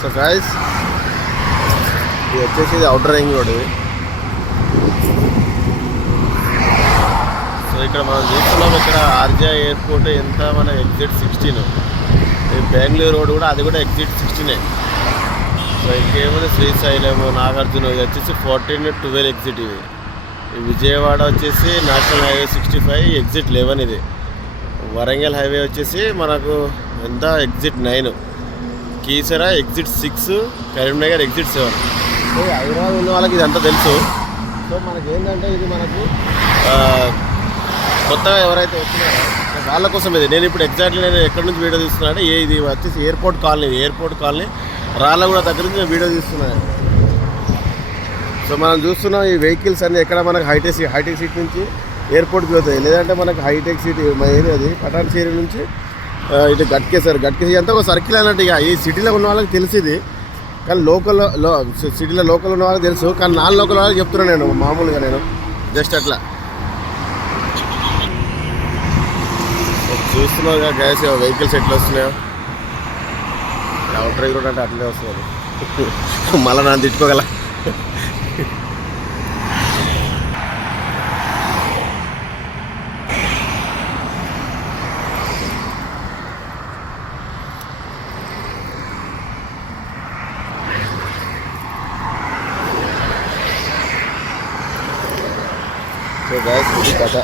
So guys ఇది వచ్చేసి outer ring road. ఇది సో ఇక్కడ మనం చూస్తున్నాం, ఇక్కడ ఆర్జే ఎయిర్పోర్ట్ ఎంత మన ఎగ్జిట్ 16. బెంగళూరు రోడ్ కూడా, అది కూడా ఎగ్జిట్ 16. సో ఇంకేముంది శ్రీశైలం, నాగార్జున వచ్చేసి 14-12 ఎగ్జిట్. ఇవి విజయవాడ వచ్చేసి నేషనల్ హైవే 65 ఎగ్జిట్ 11. ఇది వరంగల్ హైవే వచ్చేసి మనకు ఎంత exit 9. Keesara exit 6, Karimnagar exit 7. So Hyderabad ఉన్న వాళ్ళకి ఇదంతా తెలుసు. సో మనకి ఏంటంటే ఇది మనకు కొత్తగా ఎవరైతే వచ్చినారో వాళ్ళ కోసం ఇది. నేను ఇప్పుడు ఎగ్జాక్ట్లీ నేను ఎక్కడి నుంచి వీడియో తీస్తున్నాను, ఇది వచ్చేసి ఎయిర్పోర్ట్ కాలనీ రాళ్ళగూడ దగ్గర నుంచి నేను వీడియో తీస్తున్నాను. సో మనం చూస్తున్నాం ఈ వెహికల్స్ అన్నీ ఎక్కడ మనకు హైటెక్ సిటీ నుంచి ఎయిర్పోర్ట్కి పోతాయి, లేదంటే మనకు హైటెక్ సిటీ అది పటాన్ చేరి నుంచి ఇటు గట్కేసరి అంతా ఒక సర్కిల్ అన్నట్టు. ఇక ఈ సిటీలో ఉన్న వాళ్ళకి తెలిసింది, కానీ సిటీలో లోకల్ ఉన్న వాళ్ళకి తెలుసు, కానీ నాన్ లోకల్ వాళ్ళకి చెప్తున్నాను నేను మామూలుగా, నేను జస్ట్ అట్లా చూస్తున్నావుగా గ్యాస్ వెహికల్స్ ఎట్లా వస్తున్నాయో. అవుటర్ రింగ్ రోడ్ అంటే అట్లనే వస్తుంది. మళ్ళీ నన్ను తిట్టుకోగల. సో గ్యాస్ ఇది కథ.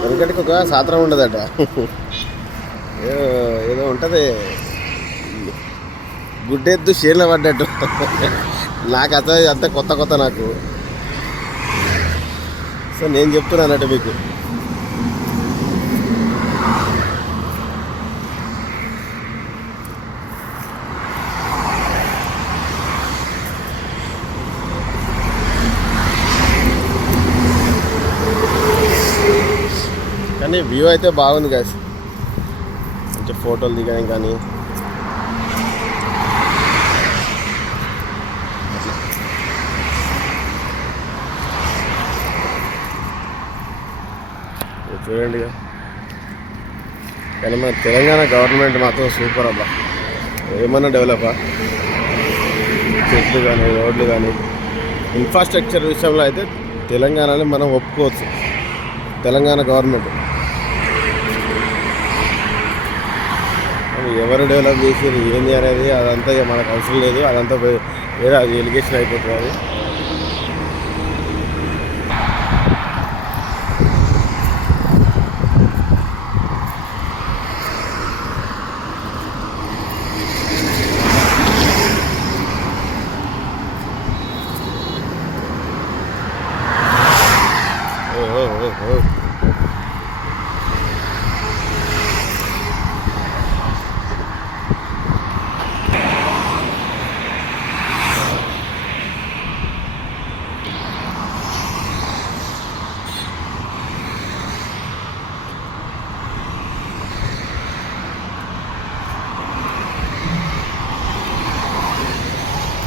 వెనకటికి ఒక సాత్రం ఉండదట, ఏదో ఉంటుంది, గుడ్డెద్దు షేర్లో పడ్డట్టు. నాకు అంత కొత్త నాకు. సో నేను చెప్తున్నాను అన్నట్టు మీకు. కానీ వ్యూ అయితే బాగుంది గాయస్, మంచి ఫోటోలు దిగడం కానీ. చూడండి, కానీ మన తెలంగాణ గవర్నమెంట్ మాత్రం సూపర్ అబ్బా, ఏమన్నా డెవలపా. చెట్లు కానీ, రోడ్లు కానీ, ఇన్ఫ్రాస్ట్రక్చర్ విషయంలో అయితే తెలంగాణని మనం ఒప్పుకోవచ్చు. తెలంగాణ గవర్నమెంట్ ఎవరు డెవలప్ చేసేది ఏంది అనేది అదంతా మనకు అవసరం లేదు, అదంతా వేరే అది ఎలిగేషన్ అయిపోతుంది. అది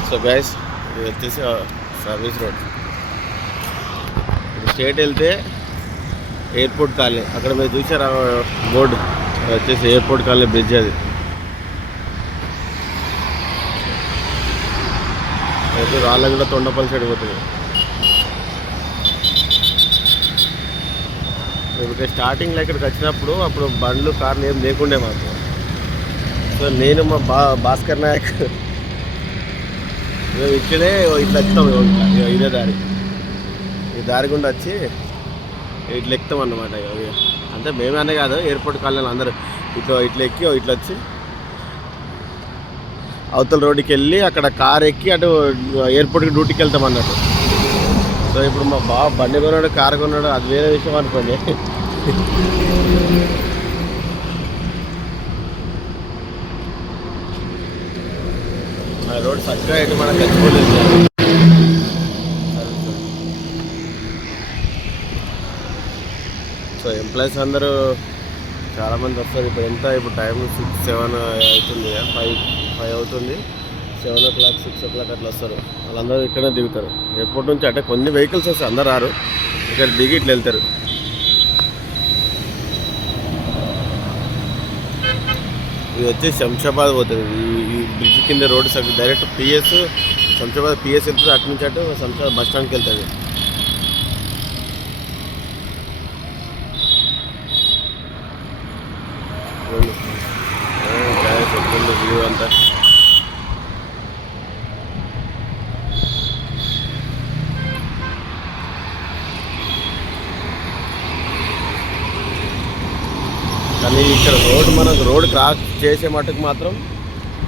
సో గైస్ ఇది వచ్చేసి సర్వీస్ రోడ్. ఇప్పుడు స్ట్రేట్ వెళ్తే ఎయిర్పోర్ట్ కాలనీ, అక్కడ మీరు చూసారా బోర్డు, వచ్చేసి ఎయిర్పోర్ట్ కాలనీ బ్రిడ్జ్. అది అయితే వాళ్ళకి కూడా తొండపల్లి సైడ్ పోతుంది. ఇప్పుడు స్టార్టింగ్లో ఇక్కడికి వచ్చినప్పుడు అప్పుడు బండ్లు కార్లు ఏం లేకుండే మాకు. సో నేను మా భాస్కర్ నాయక్ మేము ఇక్కడే ఇట్లా ఎక్కుతాం, ఇదే దారి, ఈ దారి గుండా వచ్చి ఇట్లా ఎక్కుతాం అన్నమాట. అంటే మేమే అనే కాదు, ఎయిర్పోర్ట్ కాలనీలో అందరూ ఇట్లా ఎక్కి ఇట్లా వచ్చి అవతల రోడ్డుకి వెళ్ళి అక్కడ కార్ ఎక్కి అటు ఎయిర్పోర్ట్కి డ్యూటీకి వెళ్తాం అన్నట్టు. సో ఇప్పుడు మా బావ బండి కొన్నాడు, కారు కొన్నాడు, అది వేరే విషయం అనుకోండి. రోడ్ చక్కగా ఎటు మనకు తెచ్చుకోలేదు. సో ఎంప్లాయీస్ అందరూ చాలామంది వస్తారు. ఇప్పుడు ఎంత, ఇప్పుడు టైం 6-7 అవుతుంది, 5 అవుతుంది. 7 o'clock 6 o'clock అట్లా వస్తారు. వాళ్ళందరూ ఇక్కడే దిగుతారు ఎయిర్పోర్ట్ నుంచి. అంటే కొన్ని వెహికల్స్ వస్తాయి, అందరు రారు, ఇక్కడ దిగి ఇట్లా వెళ్తారు. ఇది వచ్చి శంషాబాద్ పోతుంది. ఈ బ్రిడ్జ్ కింద road direct PS Shamshabad PS వెళ్తుంది. అటు నుంచి అటు శంషాబాద్ బస్ స్టాండ్కి వెళ్తుంది. వ్యూ అంతా కానీ ఇక్కడ మనకు రోడ్ క్రాస్ చేసే మటుకు మాత్రం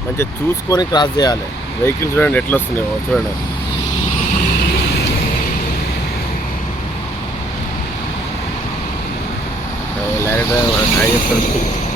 మంచిగా చూసుకొని క్రాస్ చేయాలి. వెహికల్స్ చూడండి ఎట్లా వస్తున్నాయో చూడండి. లైన్ డ్రైవర్ చెప్తాను.